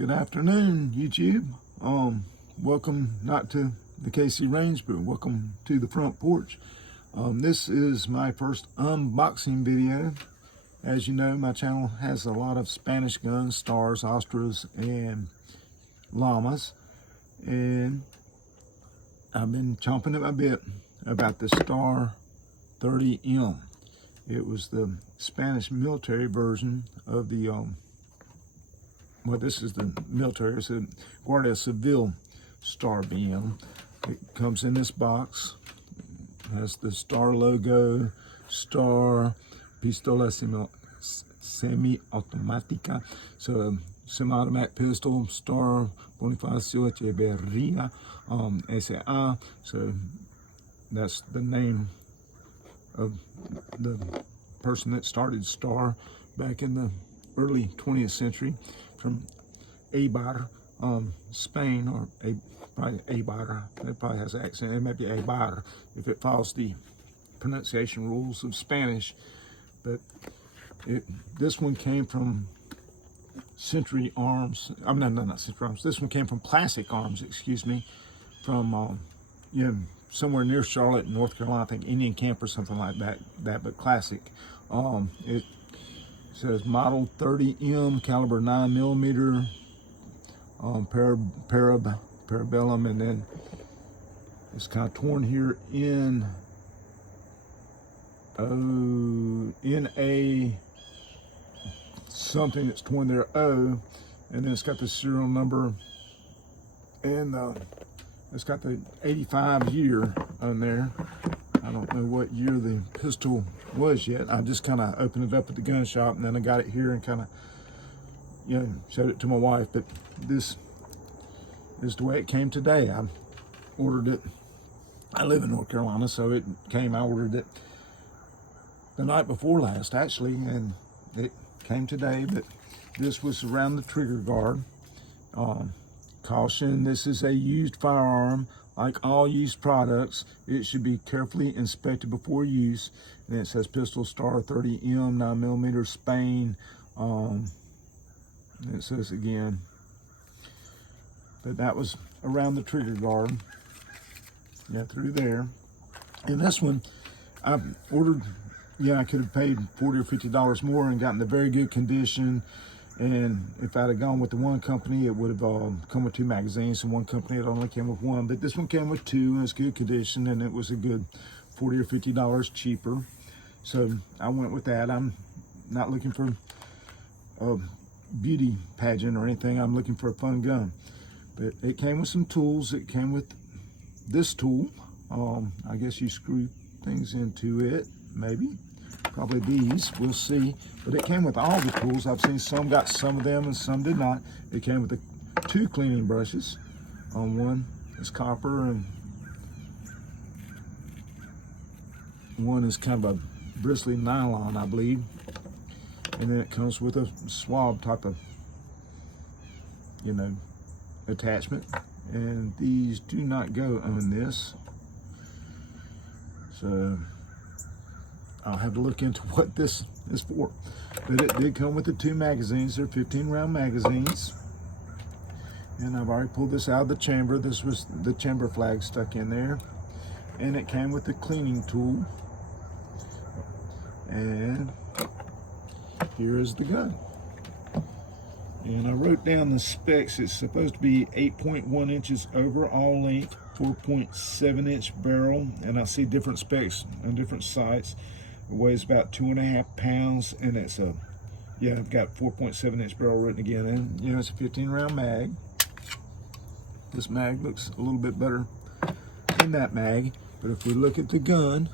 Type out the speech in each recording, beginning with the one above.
Good afternoon, YouTube. Welcome not to the KC range, but welcome to the front porch. This is my first unboxing video. As you know, my channel has a lot of Spanish guns, Stars, Ostras, and Llamas. And I've been chomping at my bit about the Star 30M. It was the Spanish military version of the, well, this is the military, it's a Guardia Civil Star BM. It comes in this box, has the Star logo, Star, Pistola Semi-Automática, so semi-automatic pistol, Star Bonifacio Echeverria, SA, so that's the name of the person that started Star back in the early 20th century from Eibar, Spain, or probably Eibar. It probably has an accent. It might be Eibar if it follows the pronunciation rules of Spanish. But this one came from Century Arms. I mean, no, not Century Arms. This one came from Classic Arms, excuse me, from somewhere near Charlotte, North Carolina. I think Indian Camp or something like that. But Classic. It says model 30M, caliber 9mm, parabellum, and then it's kind of torn here in a something that's torn there, O, and then it's got the serial number, and it's got the 85 year on there. I don't know what year the pistol was yet. I just kind of opened it up at the gun shop, and then I got it here and kind of, showed it to my wife. But this is the way it came today. I ordered it. I live in North Carolina, so it came. I ordered it the night before last, actually, and it came today. But this was around the trigger guard. Caution: this is a used firearm. Like all used products, it should be carefully inspected before use. And it says Pistol Star 30M, 9mm, Spain. And it says again. But that was around the trigger guard. Yeah, through there. And this one, I ordered, I could have paid $40 or $50 more and gotten the very good condition. And if I'd have gone with the one company, it would have come with 2 magazines, and one company it only came with 1. But this one came with 2, and it's good condition, and it was a good $40 or $50 cheaper. So I went with that. I'm not looking for a beauty pageant or anything. I'm looking for a fun gun. But it came with some tools. It came with this tool. I guess you screw things into it, maybe. Probably these, we'll see. But it came with all the tools. I've seen some got some of them and some did not. It came with the 2 cleaning brushes. One is copper and one is kind of a bristly nylon, I believe. And then it comes with a swab type of, attachment. And these do not go on this. So I'll have to look into what this is for. But it did come with the 2 magazines. They're 15-round magazines. And I've already pulled this out of the chamber. This was the chamber flag stuck in there. And it came with the cleaning tool. And here is the gun. And I wrote down the specs. It's supposed to be 8.1 inches overall length, 4.7-inch barrel. And I see different specs on different sites. It weighs about 2.5 pounds, and it's I've got 4.7-inch barrel written again, and it's a 15-round mag. This mag looks a little bit better than that mag, but if we look at the gun,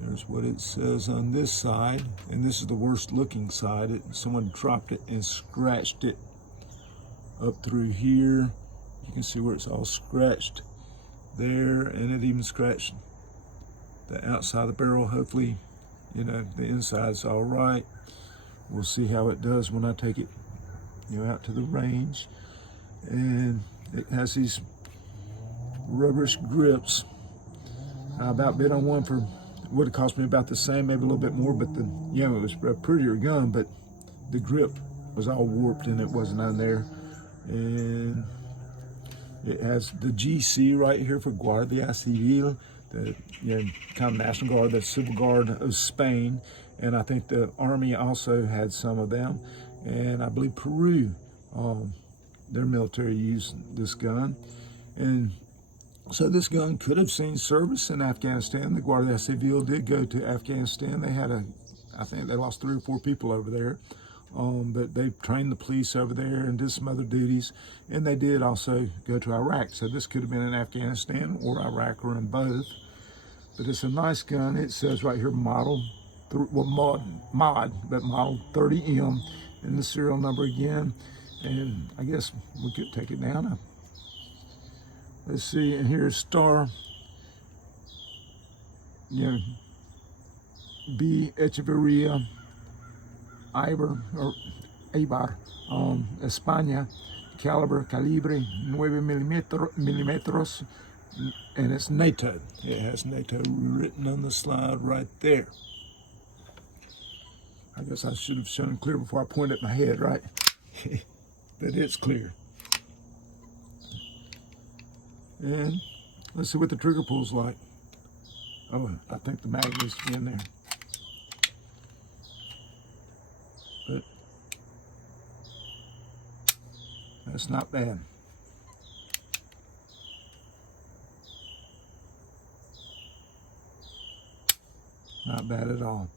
there's what it says on this side, and this is the worst looking side. Someone dropped it and scratched it up through here. You can see where it's all scratched there, and it even scratched the outside of the barrel. Hopefully, the inside's all right. We'll see how it does when I take it, out to the range. And it has these rubberish grips. I about bid on one for, would have cost me about the same, maybe a little bit more, but it was a prettier gun, but the grip was all warped and it wasn't on there. And it has the GC right here for Guardia Civil, the kind of National Guard, the Civil Guard of Spain. And I think the Army also had some of them. And I believe Peru, their military used this gun. And so this gun could have seen service in Afghanistan. The Guardia Civil did go to Afghanistan. They had I think they lost 3 or 4 people over there. But they trained the police over there and did some other duties. And they did also go to Iraq. So this could have been in Afghanistan or Iraq or in both. But it's a nice gun. It says right here model 30M, and the serial number again. And I guess we could take it down. Let's see, and here's star, B. Echeverria, Eibar, España, calibre 9 millimetros, and it's NATO. It has NATO written on the slide right there. I guess I should have shown clear before I pointed at my head, right? But it's clear. And let's see what the trigger pull's like. Oh, I think the mag needs to be in there. But that's not bad. Not bad at all.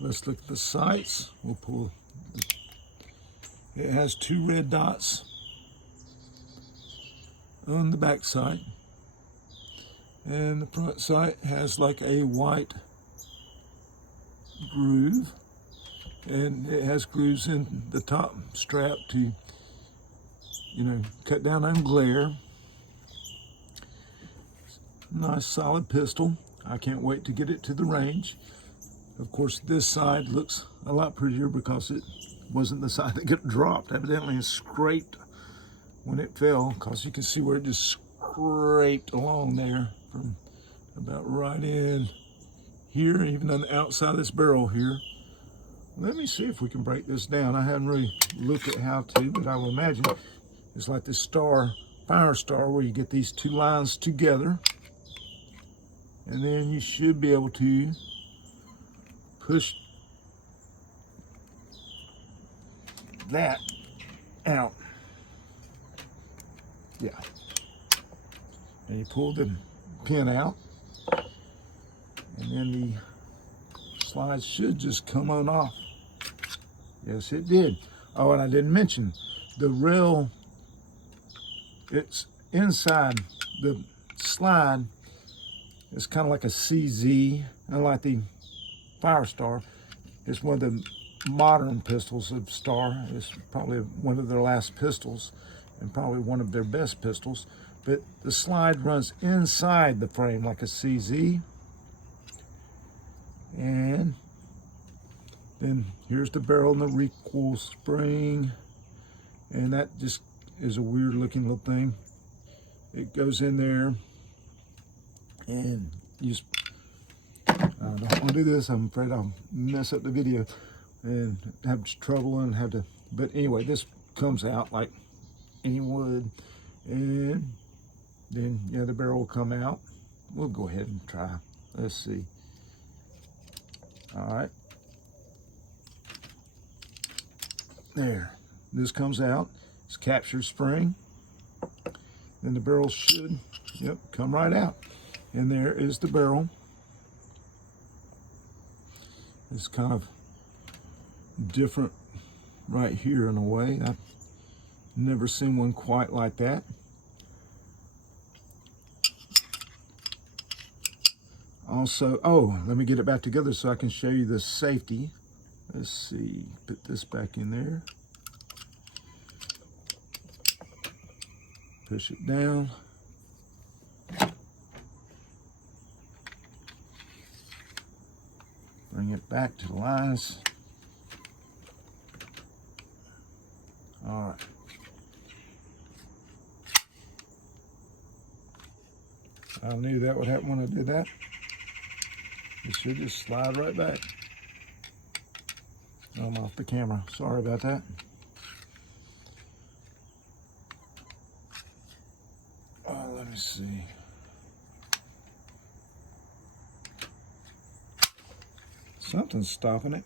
Let's look at the sights. We'll pull. It has 2 red dots on the back sight, and the front sight has like a white groove, and it has grooves in the top strap to cut down on glare. Nice solid pistol. I can't wait to get it to the range. Of course, this side looks a lot prettier because it wasn't the side that got dropped. Evidently it scraped when it fell, because you can see where it just scraped along there from about right in here, even on the outside of this barrel here. Let me see if we can break this down. I haven't really looked at how to, but I will imagine it's like this fire star, where you get these 2 lines together, and then you should be able to push that out. Yeah. And you pull the pin out, and then the slide should just come on off. Yes, it did. Oh, and I didn't mention the rail. It's inside the slide. It's kind of like a CZ, unlike the Firestar. It's one of the modern pistols of Star. It's probably one of their last pistols, and probably one of their best pistols. But the slide runs inside the frame like a CZ. And then here's the barrel and the recoil spring. And that just is a weird looking little thing. It goes in there, and you just, I don't want to do this. I'm afraid I'll mess up the video and have trouble and have to, but anyway, this comes out like any would. And then, the barrel will come out. We'll go ahead and try. Let's see. All right. There. This comes out. It's capture spring. Then the barrel should, come right out. And there is the barrel. It's kind of different right here in a way. I've never seen one quite like that. Also, let me get it back together so I can show you the safety. Let's see, put this back in there. Push it down. Bring it back to the lines. All right. I knew that would happen when I did that. It should just slide right back. I'm off the camera. Sorry about that. Let me see. Something's stopping it.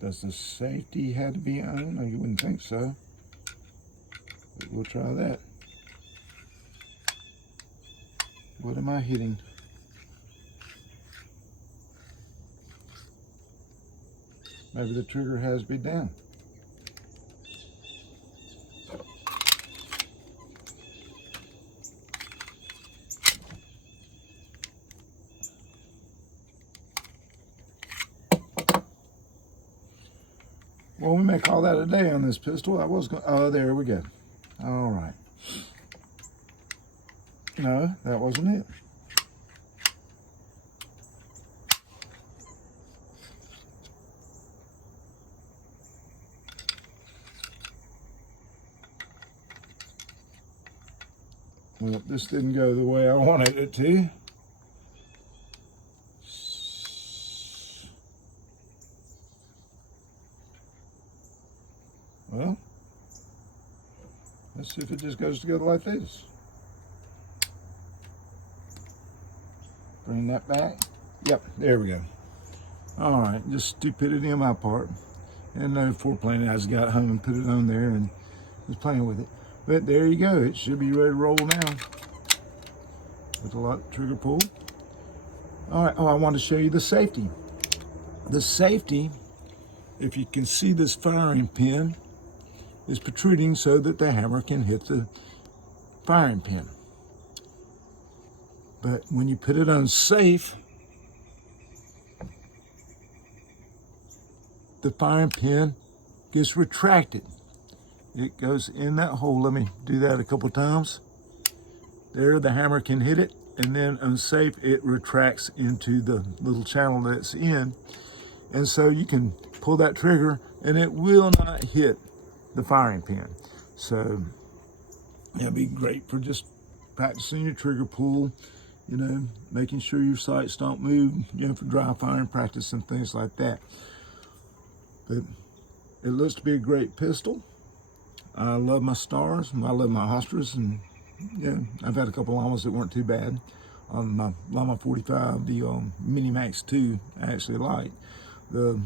Does the safety have to be on? No, you wouldn't think so. But we'll try that. What am I hitting? Maybe the trigger has to be down. Well, we may call that a day on this pistol. I was going, oh, there we go. All right. No, that wasn't it. Well, this didn't go the way I wanted it to. Well, let's see if it just goes together like this. Bring that back. Yep, there we go. All right, just stupidity on my part. And no foreplane, I just got home and put it on there and was playing with it. But there you go, it should be ready to roll now. With a lot of trigger pull. All right, I want to show you the safety. The safety, if you can see this firing pin, is protruding so that the hammer can hit the firing pin. But when you put it on safe, the firing pin gets retracted. It goes in that hole. Let me do that a couple times. There, the hammer can hit it, and then on safe, it retracts into the little channel that's in. And so you can pull that trigger, and it will not hit the firing pin. So it'll be great for just practicing your trigger pull, you know, making sure your sights don't move, you know, for dry firing practice and things like that. But it looks to be a great pistol. I love my stars, I love my Ostras, and yeah, I've had a couple llamas that weren't too bad. On my Llama 45, the Mini Max 2, I actually like. The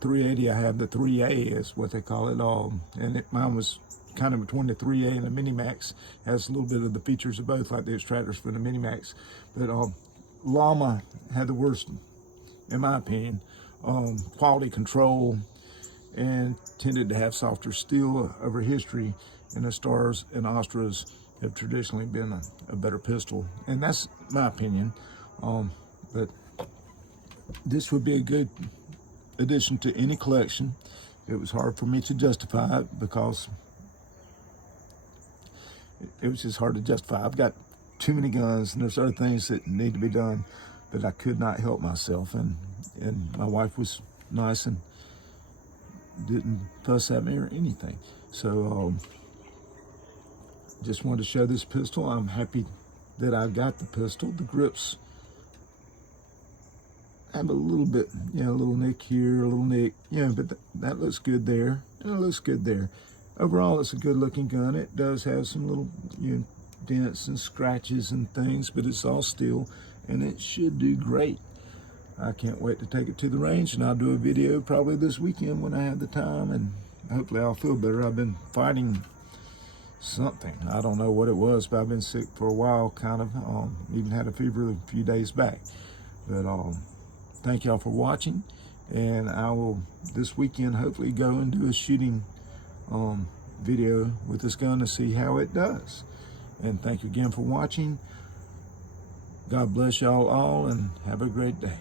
380, I have the 3A is what they call it. And mine was kind of between the 3A and the Mini Max. Has a little bit of the features of both, like the extractors for the Mini Max. But Llama had the worst, in my opinion, quality control, and tended to have softer steel over history. And the Stars and Ostras have traditionally been a better pistol, and that's my opinion. But this would be a good addition to any collection. It was hard for me to justify it because it was just hard to justify. I've got too many guns, and there's other things that need to be done, but I could not help myself. And my wife was nice and didn't fuss at me or anything. So just wanted to show this pistol. I'm happy that I got the pistol. The grips have a little bit, you know, a little nick here, a little nick, you know, but that looks good there, and it looks good there. Overall, it's a good looking gun. It does have some little, you know, dents and scratches and things, but it's all steel, and it should do great. I can't wait to take it to the range, and I'll do a video probably this weekend when I have the time, and hopefully I'll feel better. I've been fighting something. I don't know what it was, but I've been sick for a while, kind of. Even had a fever a few days back. But thank y'all for watching, and I will this weekend hopefully go and do a shooting video with this gun to see how it does. And thank you again for watching. God bless y'all all, and have a great day.